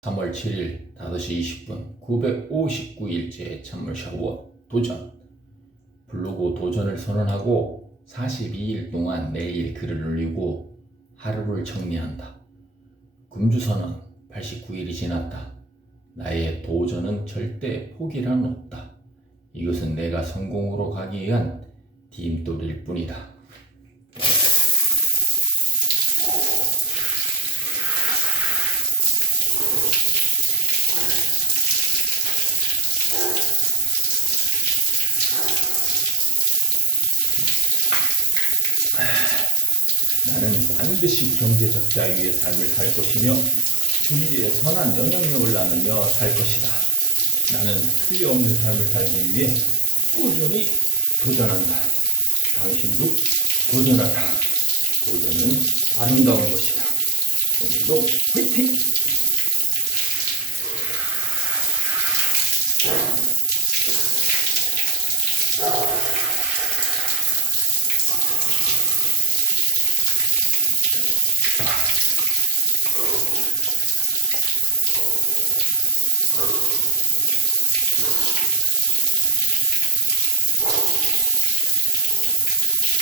3월 7일 5시 20분 959일째 찬물 샤워 도전. 블로그 도전을 선언하고 42일 동안 매일 글을 올리고 하루를 정리한다. 금주선언 89일이 지났다. 나의 도전은 절대 포기란 없다. 이것은 내가 성공으로 가기 위한 디딤돌일 뿐이다. 나는 반드시 경제적 자유의 삶을 살 것이며 주위에 선한 영향력을 나누며 살 것이다. 나는 후회 없는 삶을 살기 위해 꾸준히 도전한다. 당신도 도전하라. 도전은 아름다운 것이다. 오늘도 화이팅!